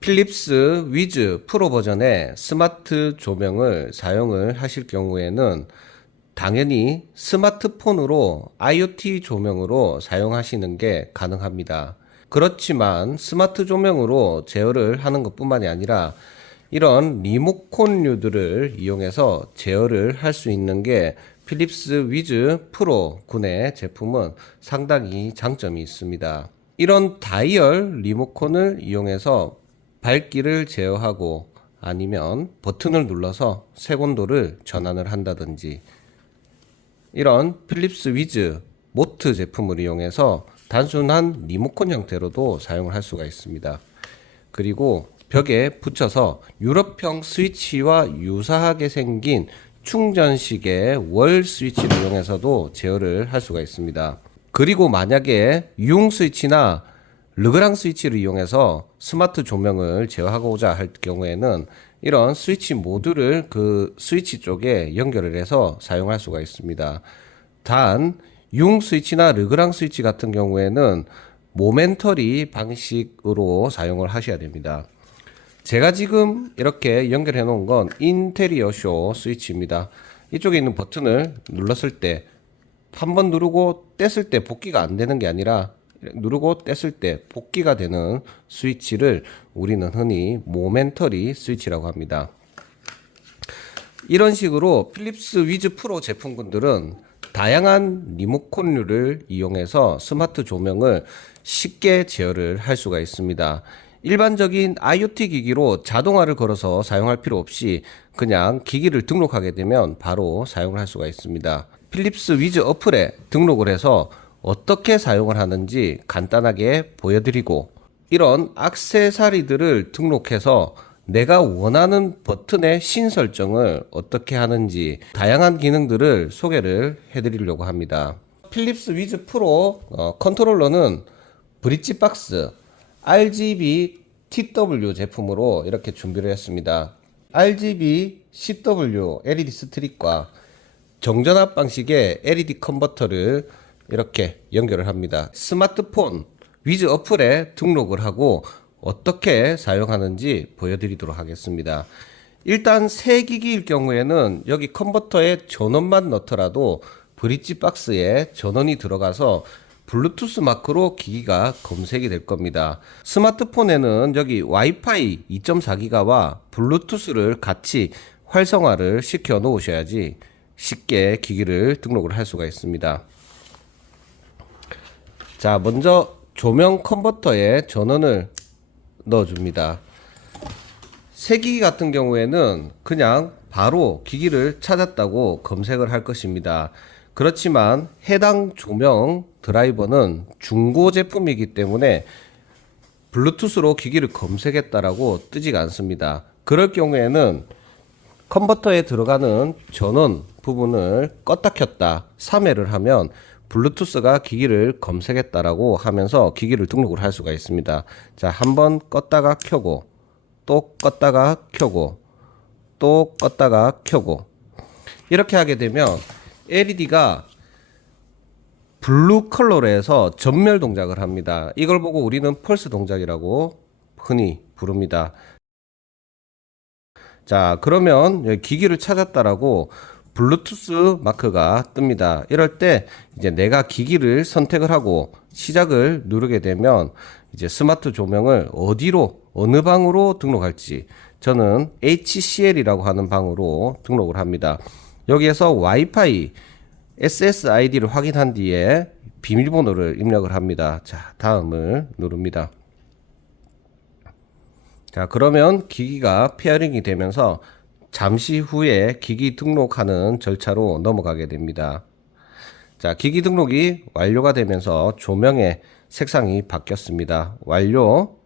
필립스 위즈 프로 버전의 스마트 조명을 사용을 하실 경우에는 당연히 스마트폰으로 IoT 조명으로 사용하시는 게 가능합니다. 그렇지만 스마트 조명으로 제어를 하는 것뿐만이 아니라 이런 리모컨류들을 이용해서 제어를 할 수 있는 게 필립스 위즈 프로 군의 제품은 상당히 장점이 있습니다. 이런 다이얼 리모컨을 이용해서 밝기를 제어하고 아니면 버튼을 눌러서 색온도를 전환을 한다든지 이런 필립스 위즈 모트 제품을 이용해서 단순한 리모컨 형태로도 사용을 할 수가 있습니다. 그리고 벽에 붙여서 유럽형 스위치와 유사하게 생긴 충전식의 월 스위치를 이용해서도 제어를 할 수가 있습니다. 그리고 만약에 융 스위치나 르그랑 스위치를 이용해서 스마트 조명을 제어하고자 할 경우에는 이런 스위치 모듈을 그 스위치 쪽에 연결을 해서 사용할 수가 있습니다. 단, 융 스위치나 르그랑 스위치 같은 경우에는 모멘터리 방식으로 사용을 하셔야 됩니다. 제가 지금 이렇게 연결해 놓은 건 인테리어 쇼 스위치입니다. 이쪽에 있는 버튼을 눌렀을 때 한 번 누르고 뗐을 때 복귀가 안 되는 게 아니라 누르고 뗐을 때 복귀가 되는 스위치를 우리는 흔히 모멘터리 스위치라고 합니다. 이런 식으로 필립스 위즈 프로 제품군들은 다양한 리모컨류를 이용해서 스마트 조명을 쉽게 제어를 할 수가 있습니다. 일반적인 IoT 기기로 자동화를 걸어서 사용할 필요 없이 그냥 기기를 등록하게 되면 바로 사용을 할 수가 있습니다. 필립스 위즈 어플에 등록을 해서 어떻게 사용을 하는지 간단하게 보여드리고 이런 액세서리들을 등록해서 내가 원하는 버튼의 신설정을 어떻게 하는지 다양한 기능들을 소개를 해드리려고 합니다. 필립스 위즈 프로 컨트롤러는 브릿지 박스 RGB TW 제품으로 이렇게 준비를 했습니다. RGB CW LED 스트립과 정전압 방식의 LED 컨버터를 이렇게 연결을 합니다. 스마트폰 위즈 어플에 등록을 하고 어떻게 사용하는지 보여드리도록 하겠습니다. 일단 새 기기일 경우에는 여기 컨버터에 전원만 넣더라도 브릿지 박스에 전원이 들어가서 블루투스 마크로 기기가 검색이 될 겁니다. 스마트폰에는 여기 와이파이 2.4기가와 블루투스를 같이 활성화를 시켜 놓으셔야지 쉽게 기기를 등록을 할 수가 있습니다. 자, 먼저 조명 컨버터에 전원을 넣어줍니다. 새 기기 같은 경우에는 그냥 바로 기기를 찾았다고 검색을 할 것입니다. 그렇지만 해당 조명 드라이버는 중고 제품이기 때문에 블루투스로 기기를 검색했다라고 뜨지가 않습니다. 그럴 경우에는 컨버터에 들어가는 전원 부분을 껐다 켰다 3회를 하면 블루투스가 기기를 검색했다라고 하면서 기기를 등록을 할 수가 있습니다. 자, 한번 껐다가 켜고 또 껐다가 켜고 또 껐다가 켜고 이렇게 하게 되면 LED가 블루 컬러로 해서 전멸 동작을 합니다. 이걸 보고 우리는 펄스 동작이라고 흔히 부릅니다. 자, 그러면 여기 기기를 찾았다라고 블루투스 마크가 뜹니다. 이럴 때 이제 내가 기기를 선택을 하고 시작을 누르게 되면 이제 스마트 조명을 어디로 어느 방으로 등록할지 저는 HCL이라고 하는 방으로 등록을 합니다. 여기에서 와이파이 SSID를 확인한 뒤에 비밀번호를 입력을 합니다. 자, 다음을 누릅니다. 자, 그러면 기기가 페어링이 되면서 잠시 후에 기기 등록하는 절차로 넘어가게 됩니다. 자, 기기 등록이 완료가 되면서 조명의 색상이 바뀌었습니다. 완료.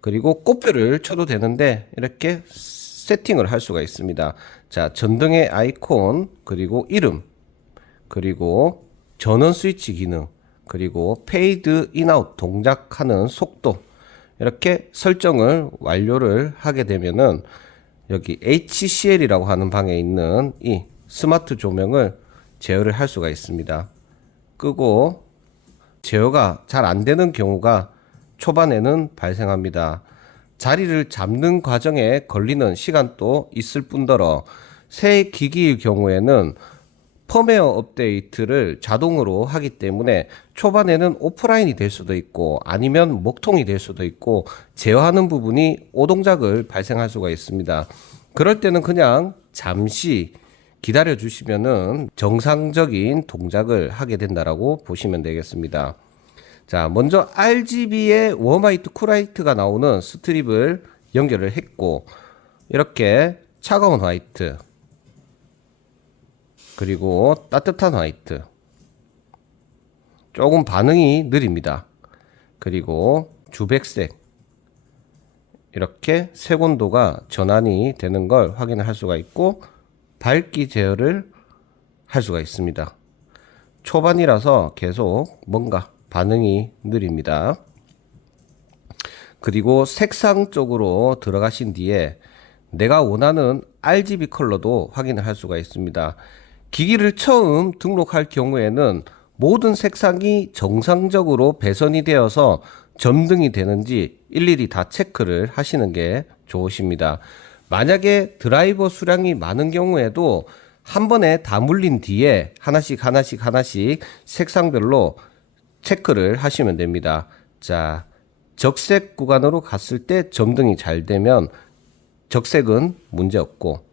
그리고 꽃별을 쳐도 되는데 이렇게 세팅을 할 수가 있습니다. 자, 전등의 아이콘, 그리고 이름, 그리고 전원 스위치 기능, 그리고 페이드 인아웃 동작하는 속도 이렇게 설정을 완료를 하게 되면은 여기 HCL이라고 하는 방에 있는 이 스마트 조명을 제어를 할 수가 있습니다. 끄고 제어가 잘 안 되는 경우가 초반에는 발생합니다. 자리를 잡는 과정에 걸리는 시간도 있을 뿐더러 새 기기의 경우에는 펌웨어 업데이트를 자동으로 하기 때문에 초반에는 오프라인이 될 수도 있고 아니면 먹통이 될 수도 있고 제어하는 부분이 오동작을 발생할 수가 있습니다. 그럴 때는 그냥 잠시 기다려 주시면은 정상적인 동작을 하게 된다라고 보시면 되겠습니다. 자, 먼저 RGB에 웜화이트 쿨화이트가 나오는 스트립을 연결을 했고 이렇게 차가운 화이트 그리고 따뜻한 화이트 조금 반응이 느립니다. 그리고 주백색 이렇게 색온도가 전환이 되는 걸 확인할 수가 있고 밝기 제어를 할 수가 있습니다. 초반이라서 계속 뭔가 반응이 느립니다. 그리고 색상 쪽으로 들어가신 뒤에 내가 원하는 RGB 컬러도 확인을 할 수가 있습니다. 기기를 처음 등록할 경우에는 모든 색상이 정상적으로 배선이 되어서 점등이 되는지 일일이 다 체크를 하시는 게 좋으십니다. 만약에 드라이버 수량이 많은 경우에도 한 번에 다 물린 뒤에 하나씩 색상별로 체크를 하시면 됩니다. 자, 적색 구간으로 갔을 때 점등이 잘 되면 적색은 문제 없고,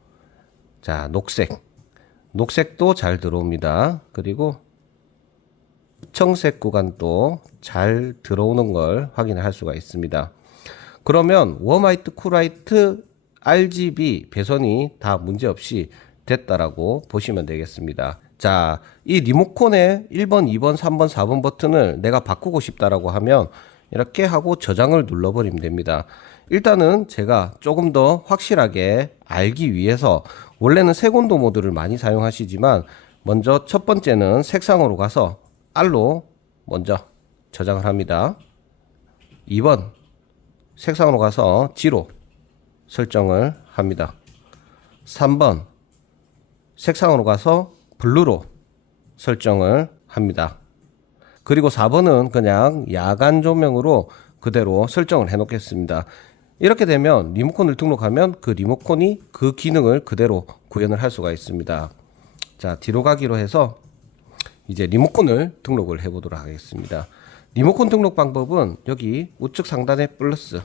자, 녹색도 잘 들어옵니다. 그리고 청색 구간도 잘 들어오는 걸 확인할 수가 있습니다. 그러면 웜화이트, 쿨화이트, RGB 배선이 다 문제없이 됐다라고 보시면 되겠습니다. 자, 이 리모컨의 1번, 2번, 3번, 4번 버튼을 내가 바꾸고 싶다라고 하면 이렇게 하고 저장을 눌러버리면 됩니다. 일단은 제가 조금 더 확실하게 알기 위해서 원래는 색온도 모드를 많이 사용하시지만 먼저 첫 번째는 색상으로 가서 R로 먼저 저장을 합니다. 2번 색상으로 가서 G로 설정을 합니다. 3번 색상으로 가서 블루로 설정을 합니다. 그리고 4번은 그냥 야간 조명으로 그대로 설정을 해 놓겠습니다. 이렇게 되면 리모컨을 등록하면 그 리모컨이 그 기능을 그대로 구현을 할 수가 있습니다. 자, 뒤로 가기로 해서 이제 리모컨을 등록을 해 보도록 하겠습니다. 리모컨 등록 방법은 여기 우측 상단에 플러스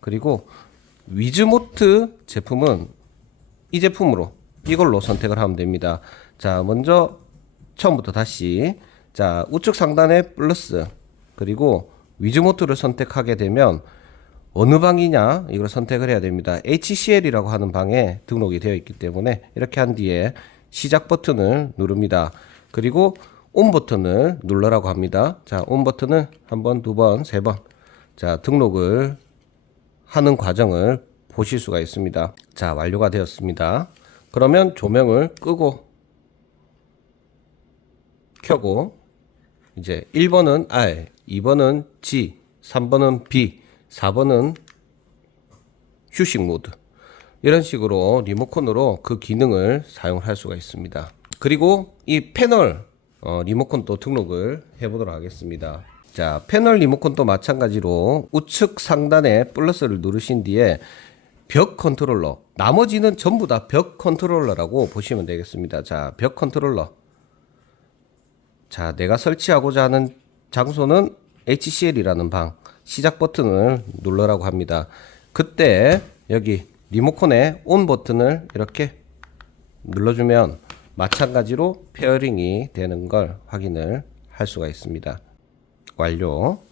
그리고 위즈모트 제품은 이 제품으로 이걸로 선택을 하면 됩니다. 자, 먼저 처음부터 다시 자, 우측 상단에 플러스 그리고 위즈모트를 선택하게 되면 어느 방이냐 이걸 선택을 해야 됩니다. HCL이라고 하는 방에 등록이 되어 있기 때문에 이렇게 한 뒤에 시작 버튼을 누릅니다. 그리고 온 버튼을 눌러라고 합니다. 자, 온 버튼을 한 번, 두 번, 세 번. 자, 등록을 하는 과정을 보실 수가 있습니다. 자, 완료가 되었습니다. 그러면 조명을 끄고 켜고 이제 1번은 R, 2번은 G, 3번은 B, 4번은 휴식 모드 이런 식으로 리모컨으로 그 기능을 사용할 수가 있습니다. 그리고 이 패널 리모컨도 등록을 해보도록 하겠습니다. 자, 패널 리모컨도 마찬가지로 우측 상단에 플러스를 누르신 뒤에 벽 컨트롤러 나머지는 전부 다 벽 컨트롤러라고 보시면 되겠습니다. 자, 벽 컨트롤러 자, 내가 설치하고자 하는 장소는 HCL이라는 방 시작 버튼을 눌러라고 합니다. 그때 여기 리모컨의 온 버튼을 이렇게 눌러주면 마찬가지로 페어링이 되는 걸 확인을 할 수가 있습니다. 완료.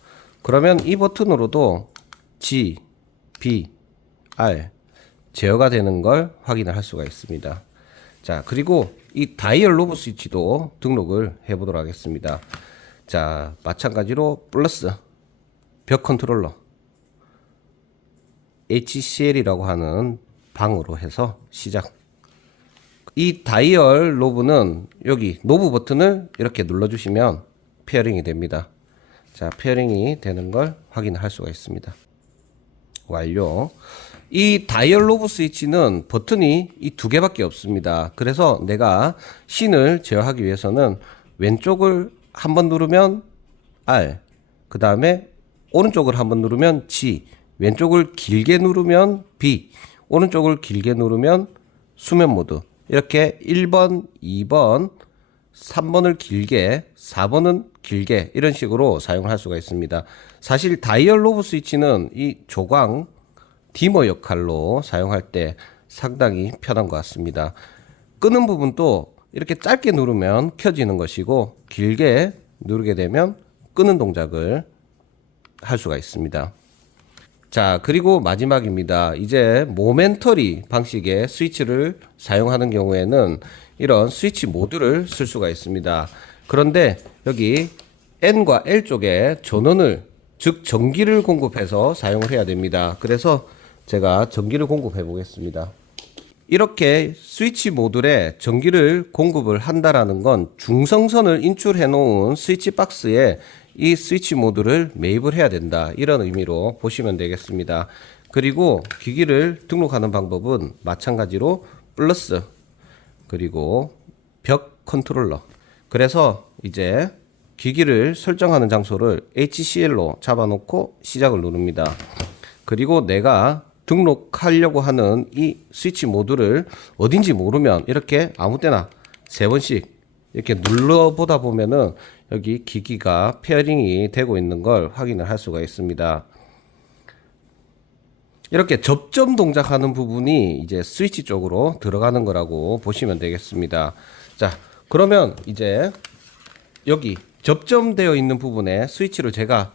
그러면 이 버튼으로도 G, B, R 제어가 되는 걸 확인을 할 수가 있습니다. 자, 그리고 이 다이얼 로브 스위치도 등록을 해 보도록 하겠습니다. 자, 마찬가지로 플러스 벽 컨트롤러 HCL이라고 하는 방으로 해서 시작. 이 다이얼 로브는 여기 노브 버튼을 이렇게 눌러주시면 페어링이 됩니다. 자, 페어링이 되는 걸 확인할 수가 있습니다. 완료. 이 다이얼 로브 스위치는 버튼이 이 두 개밖에 없습니다. 그래서 내가 씬을 제어하기 위해서는 왼쪽을 한번 누르면 R, 그 다음에 오른쪽을 한번 누르면 G, 왼쪽을 길게 누르면 B, 오른쪽을 길게 누르면 수면 모드. 이렇게 1번, 2번, 3번을 길게, 4번은 길게 이런 식으로 사용할 수가 있습니다. 사실 다이얼 로브 스위치는 이 조광 디머 역할로 사용할 때 상당히 편한 것 같습니다. 끄는 부분도 이렇게 짧게 누르면 켜지는 것이고 길게 누르게 되면 끄는 동작을 할 수가 있습니다. 자, 그리고 마지막입니다. 이제 모멘터리 방식의 스위치를 사용하는 경우에는 이런 스위치 모드를 쓸 수가 있습니다. 그런데 여기 N과 L 쪽에 전원을, 즉 전기를 공급해서 사용을 해야 됩니다. 그래서 제가 전기를 공급해 보겠습니다. 이렇게 스위치 모듈에 전기를 공급을 한다라는 건 중성선을 인출해 놓은 스위치 박스에 이 스위치 모듈을 매입을 해야 된다, 이런 의미로 보시면 되겠습니다. 그리고 기기를 등록하는 방법은 마찬가지로 플러스 그리고 벽 컨트롤러, 그래서 이제 기기를 설정하는 장소를 HCL로 잡아놓고 시작을 누릅니다. 그리고 내가 등록하려고 하는 이 스위치 모듈을 어딘지 모르면 이렇게 아무 때나 3번씩 이렇게 눌러보다 보면은 여기 기기가 페어링이 되고 있는 걸 확인을 할 수가 있습니다. 이렇게 접점 동작하는 부분이 이제 스위치 쪽으로 들어가는 거라고 보시면 되겠습니다. 자, 그러면 이제 여기 접점되어 있는 부분에 스위치를 제가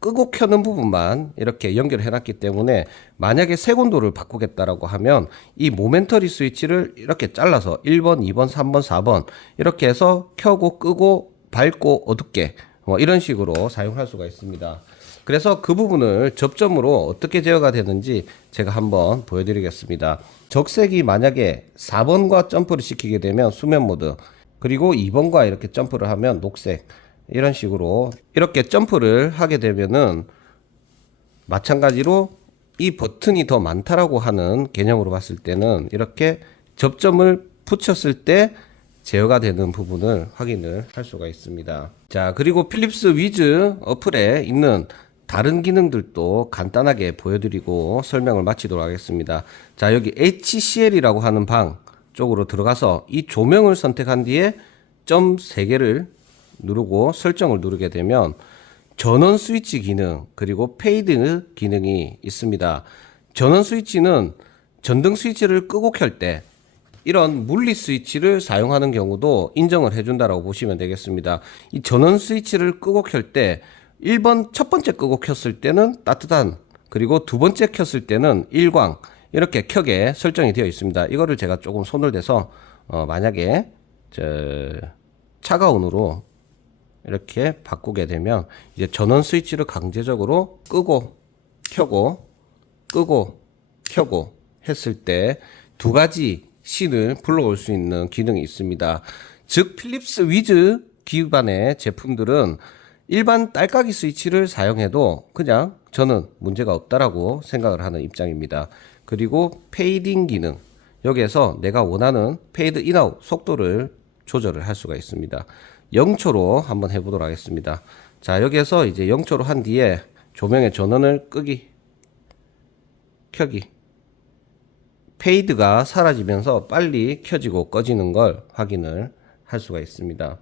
끄고 켜는 부분만 이렇게 연결해 놨기 때문에 만약에 색온도를 바꾸겠다라고 하면 이 모멘터리 스위치를 이렇게 잘라서 1번, 2번, 3번, 4번 이렇게 해서 켜고 끄고 밝고 어둡게 이런 식으로 사용할 수가 있습니다. 그래서 그 부분을 접점으로 어떻게 제어가 되는지 제가 한번 보여드리겠습니다. 적색이 만약에 4번과 점프를 시키게 되면 수면 모드, 그리고 2번과 이렇게 점프를 하면 녹색, 이런 식으로 이렇게 점프를 하게 되면은 마찬가지로 이 버튼이 더 많다라고 하는 개념으로 봤을 때는 이렇게 접점을 붙였을 때 제어가 되는 부분을 확인을 할 수가 있습니다. 자, 그리고 필립스 위즈 어플에 있는 다른 기능들도 간단하게 보여드리고 설명을 마치도록 하겠습니다. 자, 여기 HCL이라고 하는 방 쪽으로 들어가서 이 조명을 선택한 뒤에 점 3개를 누르고 설정을 누르게 되면 전원 스위치 기능 그리고 페이드 기능이 있습니다. 전원 스위치는 전등 스위치를 끄고 켤 때 이런 물리 스위치를 사용하는 경우도 인정을 해준다라고 보시면 되겠습니다. 이 전원 스위치를 끄고 켤 때 1번 첫 번째 끄고 켰을 때는 따뜻한, 그리고 두 번째 켰을 때는 일광, 이렇게 켜게 설정이 되어 있습니다. 이거를 제가 조금 손을 대서 만약에 차가운으로 이렇게 바꾸게 되면 이제 전원 스위치를 강제적으로 끄고 켜고 끄고 켜고 했을 때 두 가지 신을 불러올 수 있는 기능이 있습니다. 즉 필립스 위즈 기반의 제품들은 일반 딸깍이 스위치를 사용해도 그냥 저는 문제가 없다라고 생각을 하는 입장입니다. 그리고 페이딩 기능, 여기에서 내가 원하는 페이드 인아웃 속도를 조절을 할 수가 있습니다. 0초로 한번 해보도록 하겠습니다. 자, 여기에서 이제 0초로 한 뒤에 조명의 전원을 끄기, 켜기, 페이드가 사라지면서 빨리 켜지고 꺼지는 걸 확인을 할 수가 있습니다.